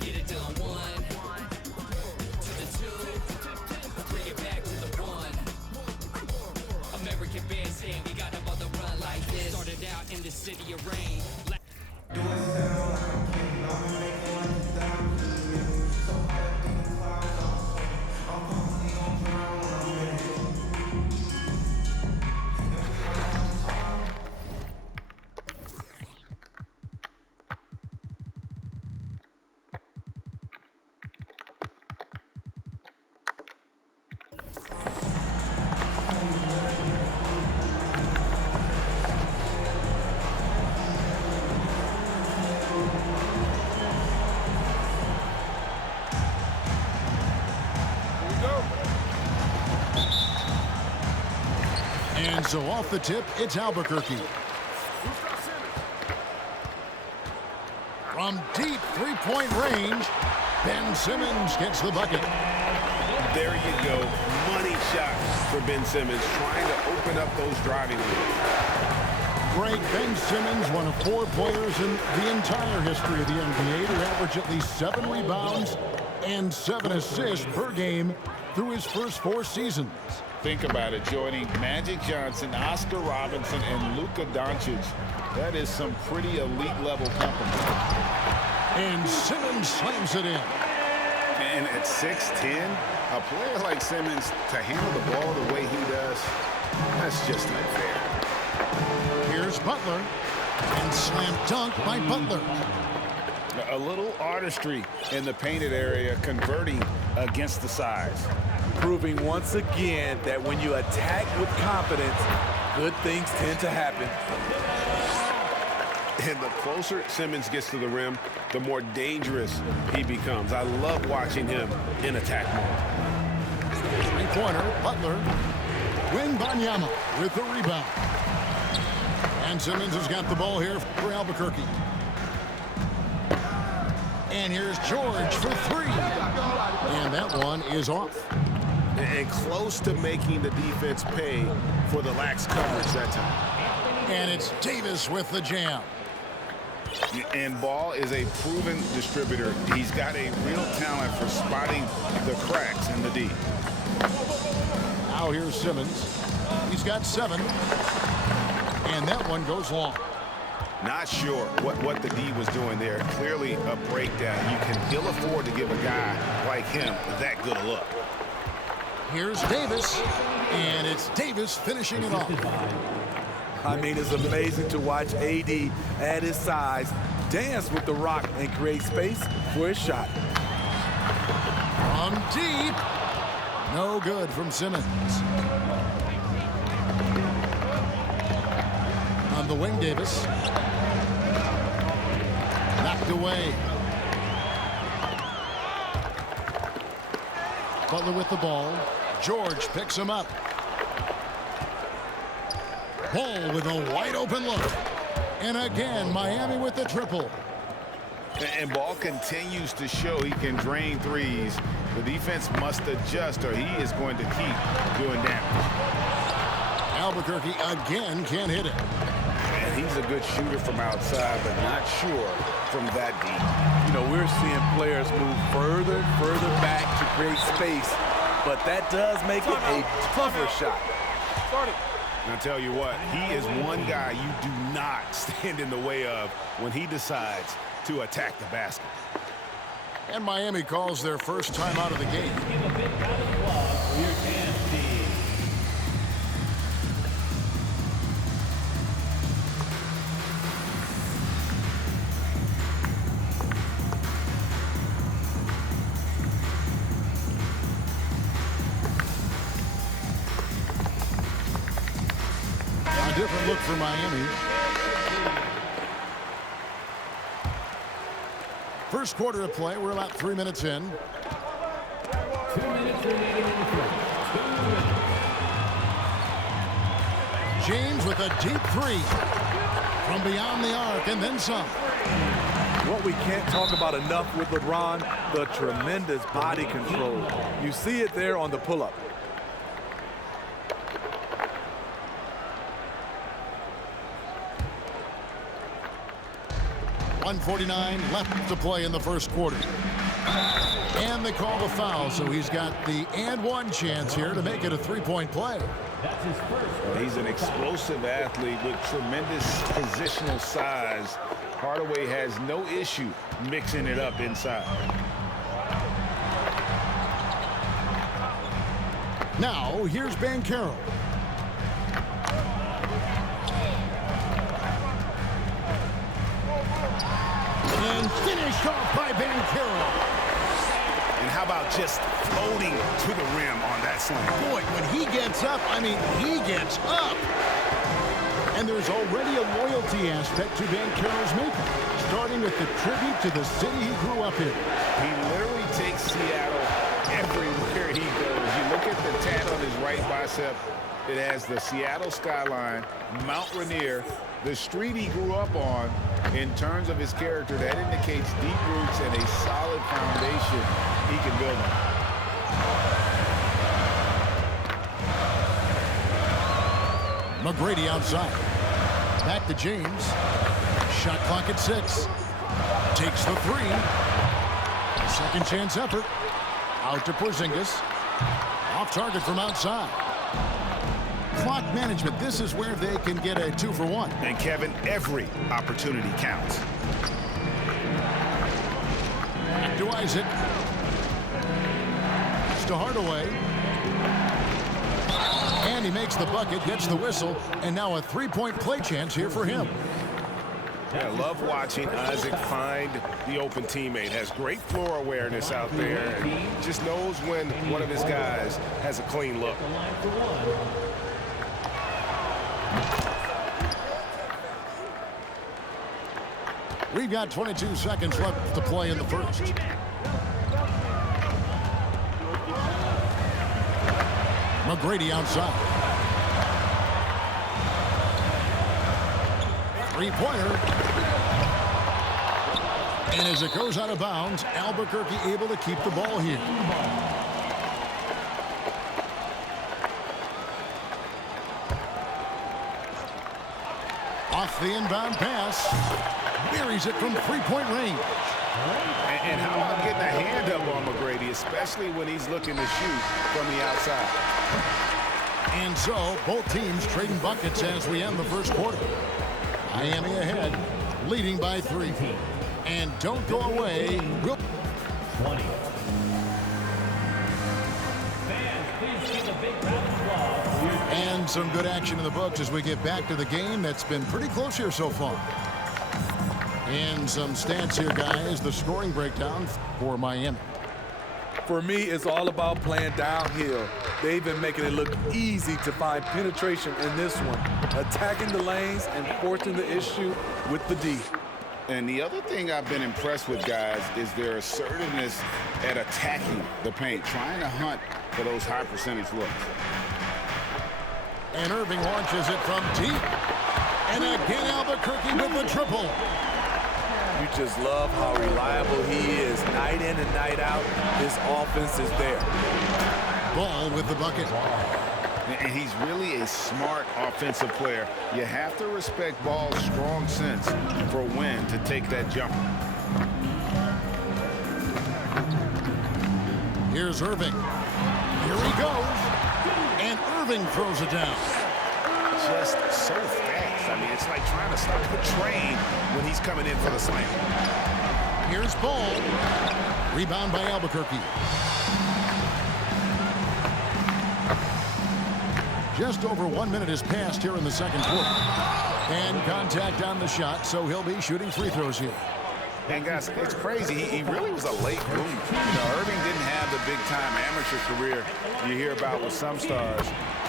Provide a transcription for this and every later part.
Get it done. 1 to the 2. Bring it back to the 1. American band saying we got them on the run like this. Started out in the city of rain. And so off the tip, it's Albuquerque. From deep three-point range, Ben Simmons gets the bucket. There you go. Money shot for Ben Simmons, trying to open up those driving lanes. Great. Ben Simmons, one of 4 players in the entire history of the NBA to average at least 7 rebounds and 7 assists per game through his first 4 seasons. Think about it, joining Magic Johnson, Oscar Robinson, and Luka Doncic. That is some pretty elite level company. And Simmons slams it in. And at 6'10", a player like Simmons to handle the ball the way he does, that's just unfair. Here's Butler. And slam dunk by Butler. A little artistry in the painted area, converting against the size. Proving once again that when you attack with confidence, good things tend to happen. And the closer Simmons gets to the rim, the more dangerous he becomes. I love watching him in attack mode. Three-pointer, Butler. Wembanyama with the rebound. And Simmons has got the ball here for Albuquerque. And here's George for 3. And that one is off. And close to making the defense pay for the lax coverage that time. And it's Davis with the jam. And Ball is a proven distributor. He's got a real talent for spotting the cracks in the D. Now here's Simmons. He's got 7. And that one goes long. Not sure what the D was doing there. Clearly a breakdown. You can ill afford to give a guy like him that good a look. Here's Davis. And it's Davis finishing it off. I mean, it's amazing to watch AD at his size dance with the rock and create space for his shot. From deep. No good from Simmons. On the wing, Davis. Knocked away. Butler with the ball. George picks him up. Ball with a wide open look. And again, Miami with the triple. And Ball continues to show he can drain threes. The defense must adjust or he is going to keep doing damage. Albuquerque again can't hit it. And he's a good shooter from outside, but not sure from that deep. You know, we're seeing players move further back to create space, but that does make it a tougher shot. And I'll tell you what, he is one guy you do not stand in the way of when he decides to attack the basket. And Miami calls their first time out of the game. A different look for Miami. First quarter of play. We're about 3 minutes in. 2 minutes remaining in the first. James with a deep 3 from beyond the arc and then some. What we can't talk about enough with LeBron, the tremendous body control. You see it there on the pull-up. 1:49 left to play in the first quarter. And they call the foul, so he's got the and one chance here to make it a three-point play. He's an explosive athlete with tremendous positional size. Hardaway has no issue mixing it up inside. Now, here's Banchero. And finished off by Banchero. And how about just floating to the rim on that slam? Boy, when he gets up, I mean, he gets up. And there's already a loyalty aspect to Banchero's makeup, starting with the tribute to the city he grew up in. He literally takes Seattle everywhere he goes. You look at the tat on his right bicep. It has the Seattle skyline, Mount Rainier, the street he grew up on. In terms of his character, that indicates deep roots and a solid foundation he can build on. McGrady outside. Back to James. Shot clock at 6. Takes the 3. Second chance effort. Out to Porzingis. Off target from outside. Clock management. This is where they can get a 2-for-1. And Kevin, every opportunity counts. Back to Isaac. It's to Hardaway. And he makes the bucket, gets the whistle, and now a three-point play chance here for him. Yeah, I love watching Isaac find the open teammate. Has great floor awareness out there. And just knows when one of his guys has a clean look. We've got 22 seconds left to play in the first. McGrady outside. Three-pointer. And as it goes out of bounds, Albuquerque able to keep the ball here. Off the inbound pass. Buries it from three-point range. And how about getting a hand up on McGrady, especially when he's looking to shoot from the outside. And so, both teams trading buckets as we end the first quarter. Miami ahead, leading by 3. And don't go away. 20. Fans, please give a big round of applause. And some good action in the books as we get back to the game that's been pretty close here so far. And some stats here, guys. The scoring breakdown for Miami. For me, it's all about playing downhill. They've been making it look easy to find penetration in this one, attacking the lanes and forcing the issue with the D. And the other thing I've been impressed with, guys, is their assertiveness at attacking the paint, trying to hunt for those high percentage looks. And Irving launches it from deep. And again, Albuquerque with the triple. You just love how reliable he is. Night in and night out, his offense is there. Ball with the bucket. And he's really a smart offensive player. You have to respect Ball's strong sense for when to take that jump. Here's Irving. Here he goes. And Irving throws it down. Just so fast. I mean, it's like trying to stop a train when he's coming in for the slam. Here's Ball. Rebound by Albuquerque. Just over 1 minute has passed here in the second quarter. And contact on the shot, so he'll be shooting free throws here. And guys, it's crazy. He really was a late bloomer. You know, Irving didn't have the big-time amateur career you hear about with some stars.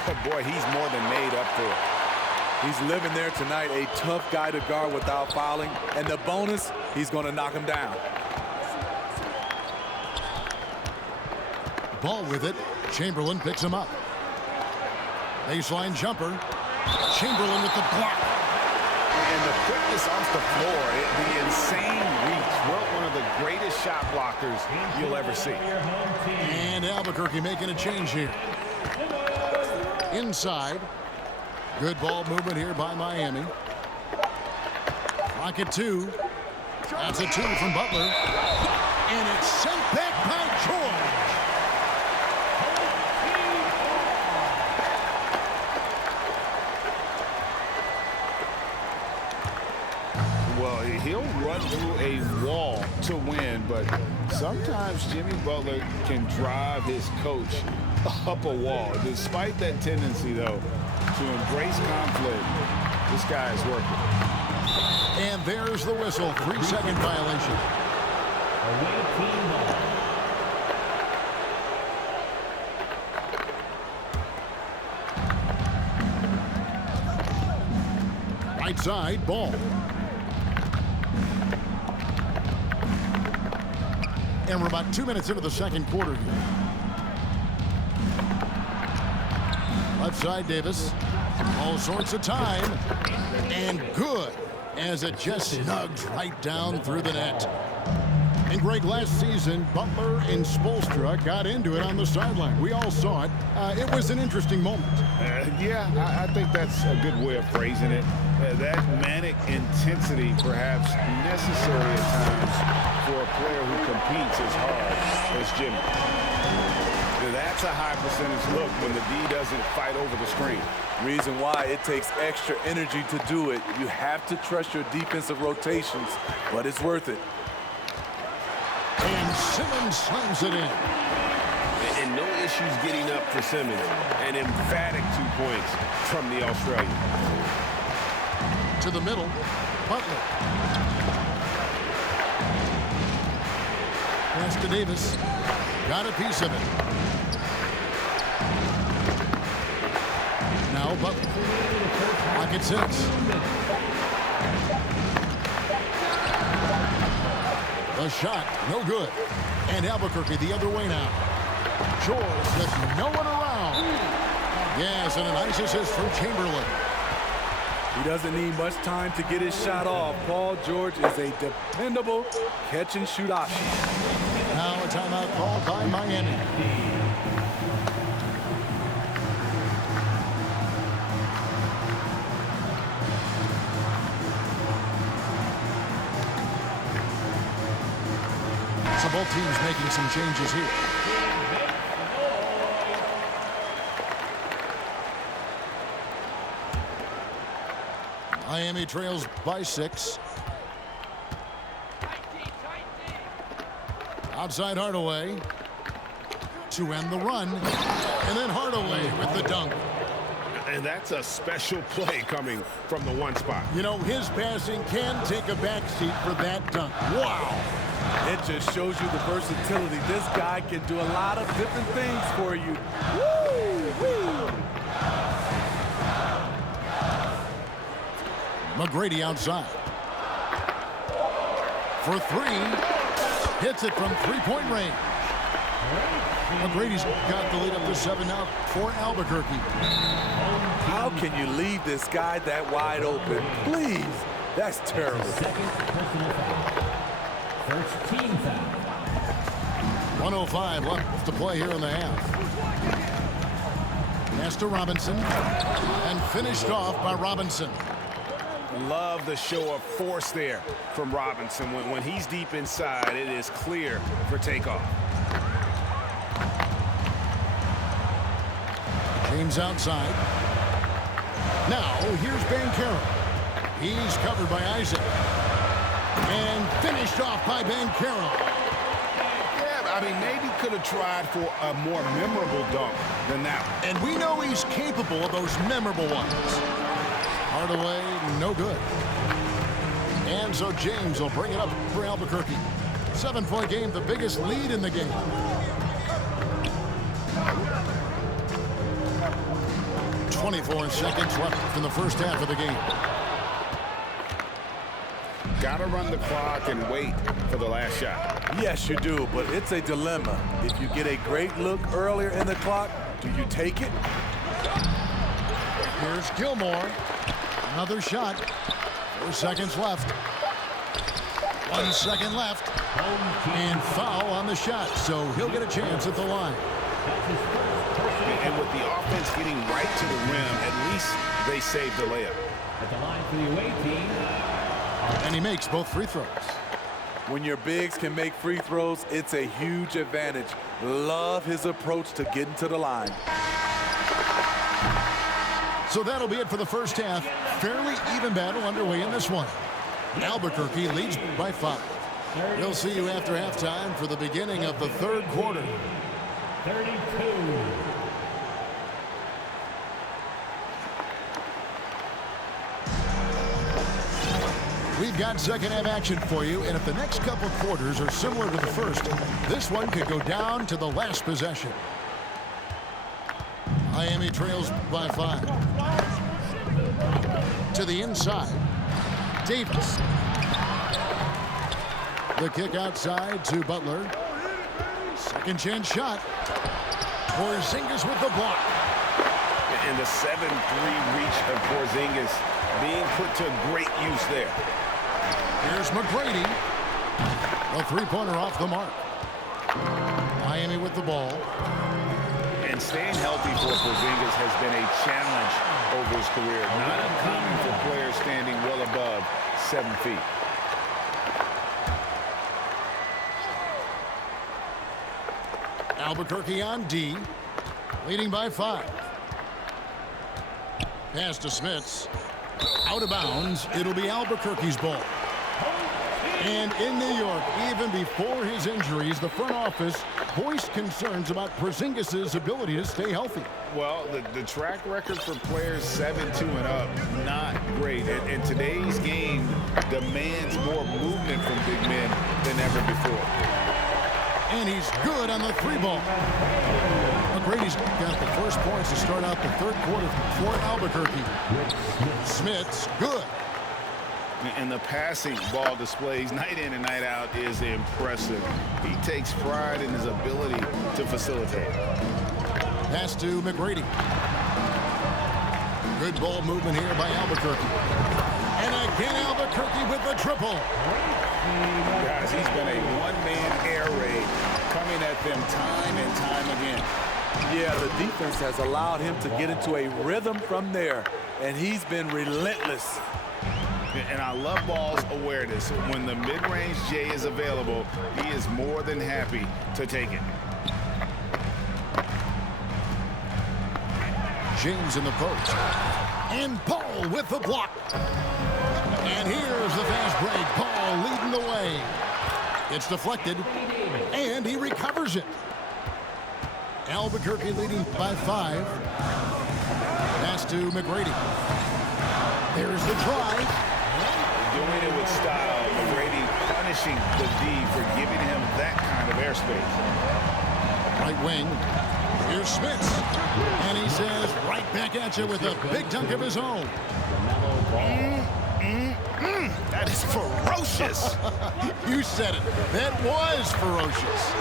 But boy, he's more than made up for it. He's living there tonight, a tough guy to guard without fouling. And the bonus, he's going to knock him down. Ball with it. Chamberlain picks him up. Baseline jumper. Chamberlain with the block. And the quickness off the floor, the insane reach. One of the greatest shot blockers you'll ever see. And Albuquerque making a change here. Inside. Good ball movement here by Miami. Clock at 2. That's a 2 from Butler. And it's sent back by George. Well, he'll run through a wall to win, but sometimes Jimmy Butler can drive his coach up a wall. Despite that tendency, though, to embrace conflict, this guy is working. And there's the whistle. 3-second violation. Away team ball. Right side, ball. And we're about 2 minutes into the second quarter here. Left side, Davis. All sorts of time. And good, as it just snugs right down through the net. And Greg, last season, Butler and Spoelstra got into it on the sideline. We all saw it. It was an interesting moment. Yeah, I think that's a good way of phrasing it. That manic intensity, perhaps necessary at times for a player who competes as hard as Jimmy. That's a high percentage look when the D doesn't fight over the screen. Reason why it takes extra energy to do it. You have to trust your defensive rotations, but it's worth it. And Simmons slams it in. And no issues getting up for Simmons. An emphatic 2 points from the Australian. To the middle, Butler. Pass to Davis. Got a piece of it. Now Butler. Pocket 6. The shot, no good. And Albuquerque the other way now. George with no one around. Yes, and a nice assist from Chamberlain. He doesn't need much time to get his shot off. Paul George is a dependable catch-and-shoot option. Now a timeout called by Miami. So both teams making some changes here. Miami trails by 6. Outside Hardaway to end the run. And then Hardaway with the dunk. And that's a special play coming from the one spot. You know, his passing can take a backseat for that dunk. Wow. It just shows you the versatility. This guy can do a lot of different things for you. Woo-wee. McGrady outside. For 3. Hits it from 3-point range. McGrady's got the lead up to 7 now for Albuquerque. How can you leave this guy that wide open? Please. That's terrible. Second personal foul. First team foul. 1:05 left to play here in the half. Pass to Robinson. And finished off by Robinson. Love the show of force there from Robinson. When he's deep inside, it is clear for takeoff. James outside. Now here's Banchero. He's covered by Isaac. And finished off by Banchero. Yeah, I mean, maybe could have tried for a more memorable dunk than that one. And we know he's capable of those memorable ones. Hardaway, no good. And so James will bring it up for Albuquerque. 7-point game, the biggest lead in the game. .24 seconds left in the first half of the game. Got to run the clock and wait for the last shot. Yes, you do, but it's a dilemma. If you get a great look earlier in the clock, do you take it? Here's Gilmore. Another shot. 4 seconds left. 1 second left. And foul on the shot, so he'll get a chance at the line. And with the offense getting right to the rim, at least they saved the layup. At the line for the away team. And he makes both free throws. When your bigs can make free throws, it's a huge advantage. Love his approach to getting to the line. So that'll be it for the first half. Fairly even battle underway in this one. Albuquerque leads by 5. We'll see you after halftime for the beginning of the third quarter. 32. We've got second half action for you, and if the next couple quarters are similar to the first, this one could go down to the last possession. Miami trails by 5. To the inside. Davis. The kick outside to Butler. Second chance shot. Porzingis with the block. And the 7-3 reach of Porzingis being put to great use there. Here's McGrady. A three-pointer off the mark. Miami with the ball. And staying healthy for Porzingis has been a challenge over his career. Not uncommon for players standing well above 7 feet. Albuquerque on D. Leading by 5. Pass to Smits. Out of bounds. It'll be Albuquerque's ball. And in New York, even before his injuries, the front office voiced concerns about Porzingis' ability to stay healthy. Well, the track record for players 7-2 and up, not great. And today's game demands more movement from big men than ever before. And he's good on the 3-ball. McGrady's got the first points to start out the third quarter for Albuquerque. Smits, good. And the passing ball displays night in and night out is impressive. He takes pride in his ability to facilitate. Pass to McGrady. Good ball movement here by Albuquerque. And again, Albuquerque with the triple. Guys, he's been a one-man air raid coming at them time and time again. Yeah, the defense has allowed him to get into a rhythm from there, and he's been relentless. And I love Ball's awareness. When the mid-range J is available, he is more than happy to take it. James in the post. And Paul with the block. And here's the fast break. Paul leading the way. It's deflected, and he recovers it. Albuquerque leading by 5. Pass to McGrady. There's the drive. Doing it with style. McGrady punishing the D for giving him that kind of airspace. Right wing. Here's Smits. And he says right back at you with a big dunk of his own. That is ferocious. You said it. That was ferocious.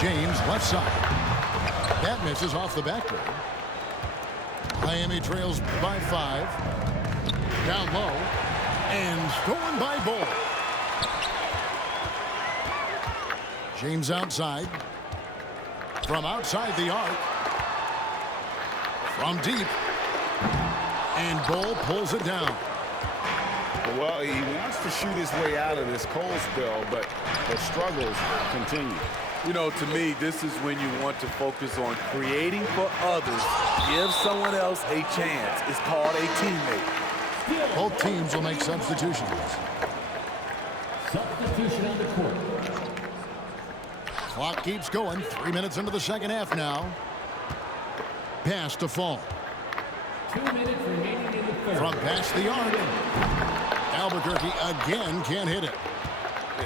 James left side. That misses off the backboard. Miami trails by 5. Down low. And stolen by Ball. James outside. From outside the arc. From deep. And Ball pulls it down. Well, he wants to shoot his way out of this cold spell, but the struggles continue. You know, to me, this is when you want to focus on creating for others. Give someone else a chance. It's called a teammate. Both teams will make substitutions. Substitution on the court. Clock keeps going. 3 minutes into the second half now. Pass to Fall. 2 minutes remaining in the third. From past the arc. Albuquerque again can't hit it.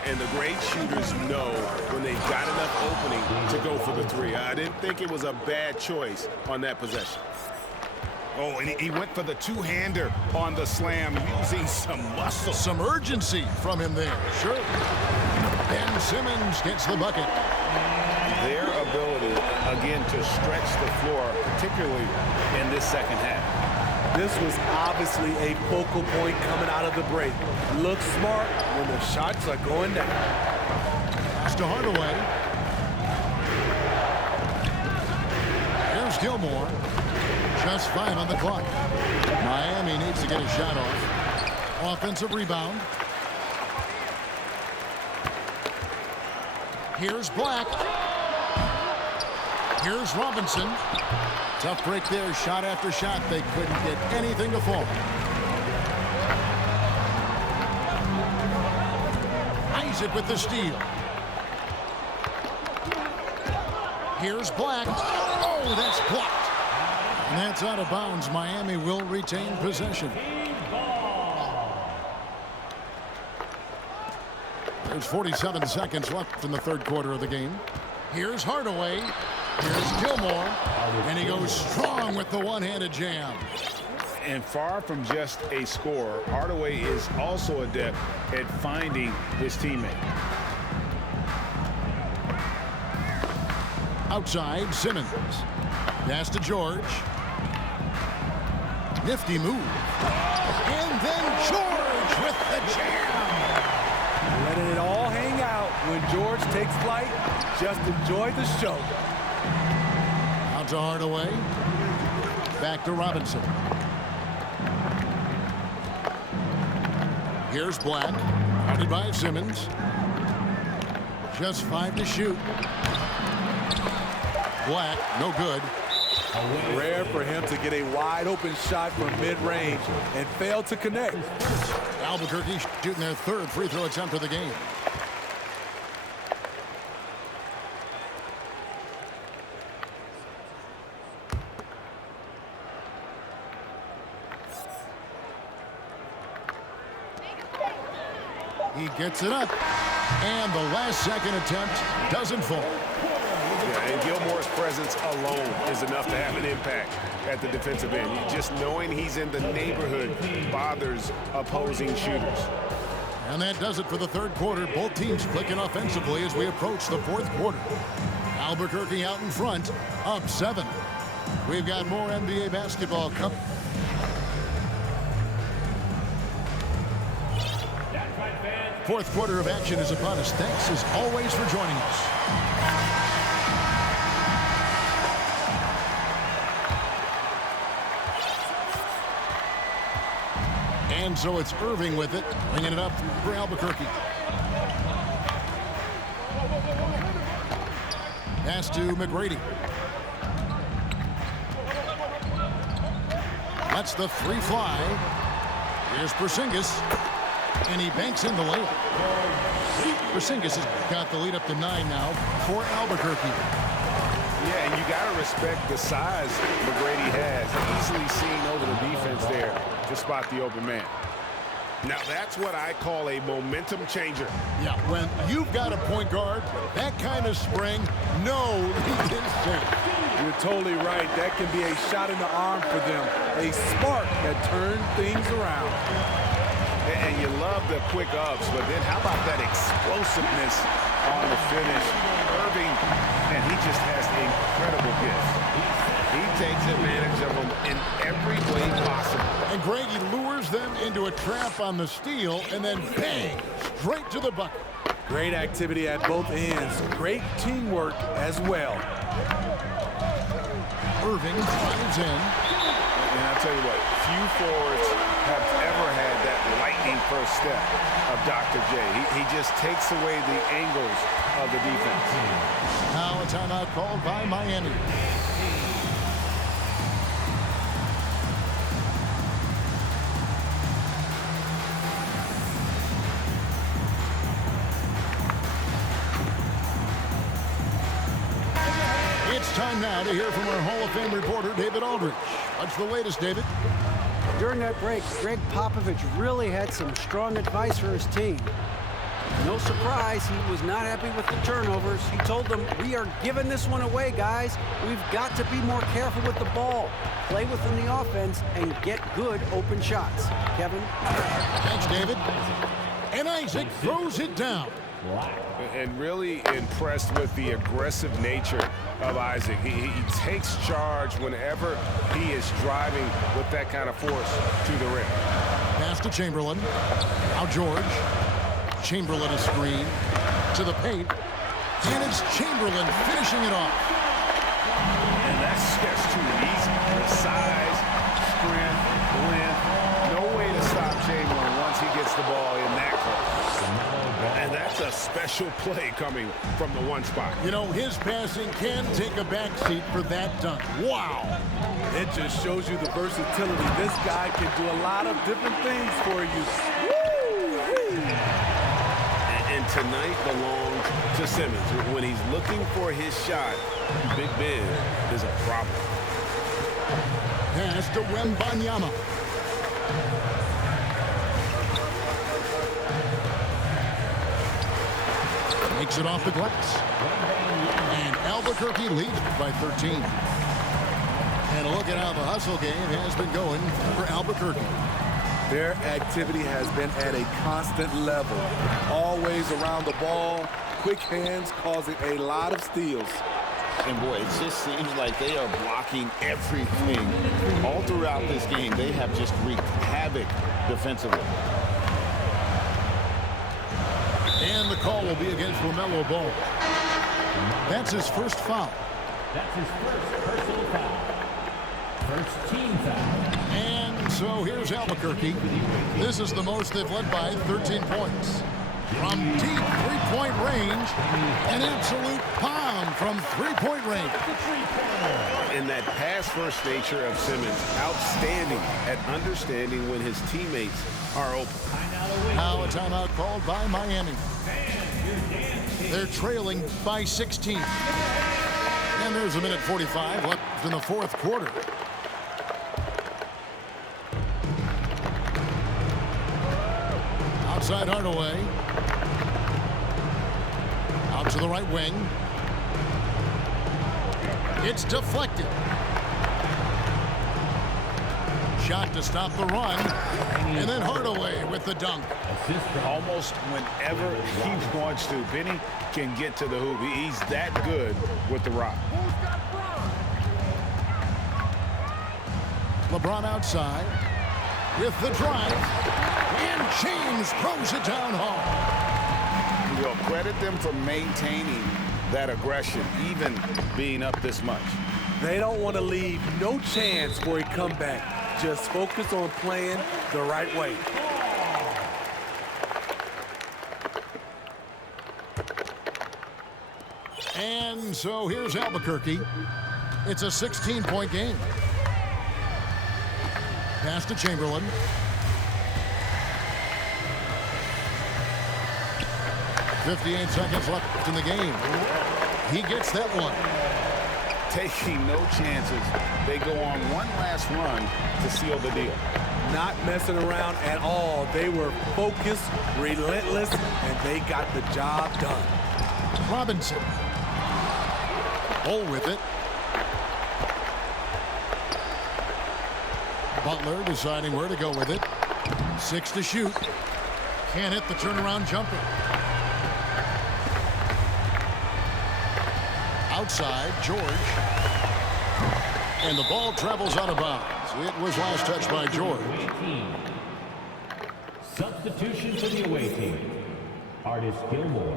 And the great shooters know when they've got enough opening to go for the 3. I didn't think it was a bad choice on that possession. Oh, and he went for the two-hander on the slam, using some muscle. Some urgency from him there. Sure. Ben Simmons gets the bucket. Their ability, again, to stretch the floor, particularly in this second half. This was obviously a focal point coming out of the break. Look smart when the shots are going down. Pass to Hardaway. Here's Gilmore. Just 5 on the clock. Miami needs to get a shot off. Offensive rebound. Here's Black. Here's Robinson. Tough break there, shot after shot. They couldn't get anything to fall. Isaac with the steal. Here's Black. Oh, that's blocked. And that's out of bounds. Miami will retain possession. There's 47 seconds left in the third quarter of the game. Here's Hardaway. Here's Gilmore. And he goes strong with the one-handed jam. And far from just a scorer, Hardaway is also adept at finding his teammate. Outside, Simmons. Pass to George. Nifty move. And then George with the jam. Letting it all hang out when George takes flight. Just enjoy the show. Out to Hardaway. Back to Robinson. Here's Black. Guarded by Simmons. Just 5 to shoot. Black, no good. Rare for him to get a wide open shot from mid-range and fail to connect. Albuquerque shooting their third free throw attempt of the game. He gets it up. And the last second attempt doesn't fall. Yeah, and Gilmore's presence alone is enough to have an impact at the defensive end. Just knowing he's in the neighborhood bothers opposing shooters. And that does it for the third quarter. Both teams clicking offensively as we approach the fourth quarter. Albuquerque out in front, up 7. We've got more NBA basketball coming. Fourth quarter of action is upon us. Thanks as always for joining us. And so it's Irving with it, bringing it up for Albuquerque. Pass to McGrady. Lets the three fly. Here's Porzingis. And he banks in the layup. Porzingis has got the lead up to 9 now for Albuquerque. Yeah, and you got to respect the size McGrady has. Easily seen over the defense there to spot the open man. Now that's what I call a momentum changer. Yeah, when you've got a point guard, that kind of spring, no lead is safe. You're totally right. That can be a shot in the arm for them. A spark that turns things around. And you love the quick ups, but then how about that explosiveness on the finish? Irving, and he just has incredible gifts. He takes advantage of them in every way possible. And Greggy lures them into a trap on the steal, and then bang, straight to the bucket. Great activity at both ends. Great teamwork as well. Irving drives in. And I'll tell you what, few forwards have ever had that lightning first step of Dr. J. He just takes away the angles of the defense. Now a timeout called by Miami. It's time now to hear from our Hall of Fame reporter, David Aldridge. What's the latest, David? During that break, Greg Popovich really had some strong advice for his team. No surprise, he was not happy with the turnovers. He told them, we are giving this one away, guys. We've got to be more careful with the ball, play within the offense, and get good open shots. Kevin? Thanks, David. And Isaac throws it down. And really impressed with the aggressive nature of Isaac. He takes charge whenever he is driving with that kind of force to the rim. Pass to Chamberlain. Now George. Chamberlain a screen to the paint. And it's Chamberlain finishing it off. And that's just too easy. The size, strength, length. No way to stop Chamberlain once he gets the ball in that close. And that's a special play coming from the one spot. You know, his passing can take a backseat for that dunk. Wow. It just shows you the versatility. This guy can do a lot of different things for you. And tonight belongs to Simmons. When he's looking for his shot, Big Ben is a problem. Pass to Wembanyama. Makes it off the glass. And Albuquerque leads by 13. And look at how the hustle game has been going for Albuquerque. Their activity has been at a constant level. Always around the ball. Quick hands causing a lot of steals. And boy, it just seems like they are blocking everything. All throughout this game, they have just wreaked havoc defensively. And the call will be against LaMelo Ball. That's his first foul. That's his first personal foul. First team foul. And so here's Albuquerque. This is the most they've led by, 13 points. From deep three-point range, an absolute bomb from three-point range. And that pass-first nature of Simmons, outstanding at understanding when his teammates are open. Now a timeout called by Miami. They're trailing by 16. And there's a minute 45 left in the fourth quarter. Outside Hardaway. Out to the right wing. It's deflected. Shot to stop the run. And then Hardaway with the dunk. Almost whenever he wants to. Benny can get to the hoop. He's that good with the rock. LeBron outside with the drive. And James throws it down hard. We'll credit them for maintaining that aggression, even being up this much. They don't want to leave no chance for a comeback. Just focus on playing the right way. And so here's Albuquerque. It's a 16-point game. Pass to Chamberlain. .58 seconds left in the game. He gets that one. Taking no chances. They go on one last run to seal the deal. Not messing around at all. They were focused, relentless, and they got the job done. Robinson. Bull with it. Butler deciding where to go with it. 6 to shoot. Can't hit the turnaround jumper. Outside, George. And the ball travels out of bounds. It was last touched by George. Substitution for the away team. Artis Gilmore.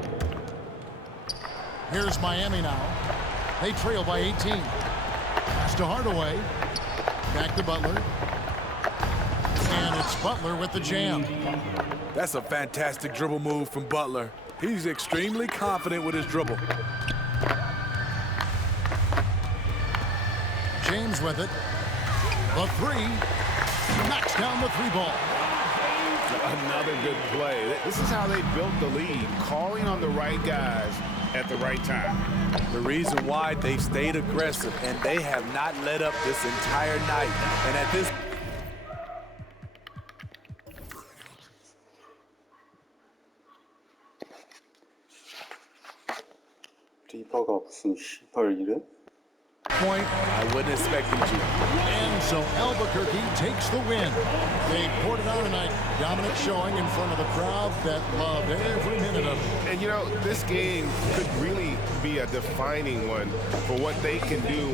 Here's Miami now. They trail by 18. Pass to Hardaway. Back to Butler. And it's Butler with the jam. That's a fantastic dribble move from Butler. He's extremely confident with his dribble. James with it. The three. Knocks down the three ball. Another good play. This is how they built the lead, calling on the right guys at the right time. The reason why they've stayed aggressive, and they have not let up this entire night. And at this point, I wouldn't expect him to. And so Albuquerque takes the win. They poured it out tonight. Dominant showing in front of the crowd that loved every minute of it. And, you know, this game could really be a defining one for what they can do